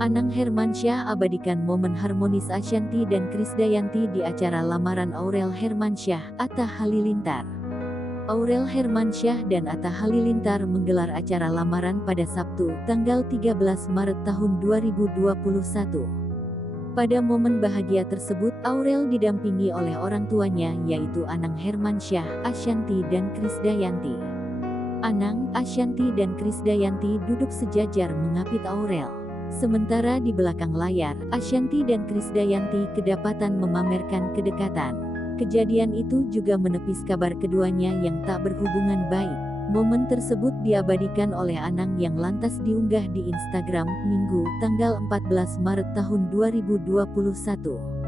Anang Hermansyah abadikan momen harmonis Ashanty dan Krisdayanti di acara lamaran Aurel Hermansyah, Atta Halilintar. Aurel Hermansyah dan Atta Halilintar menggelar acara lamaran pada Sabtu, tanggal 13 Maret tahun 2021. Pada momen bahagia tersebut, Aurel didampingi oleh orang tuanya yaitu Anang Hermansyah, Ashanty dan Krisdayanti. Anang, Ashanty dan Krisdayanti duduk sejajar mengapit Aurel. Sementara di belakang layar, Ashanty dan Krisdayanti kedapatan memamerkan kedekatan. Kejadian itu juga menepis kabar keduanya yang tak berhubungan baik. Momen tersebut diabadikan oleh Anang yang lantas diunggah di Instagram, Minggu, tanggal 14 Maret tahun 2021.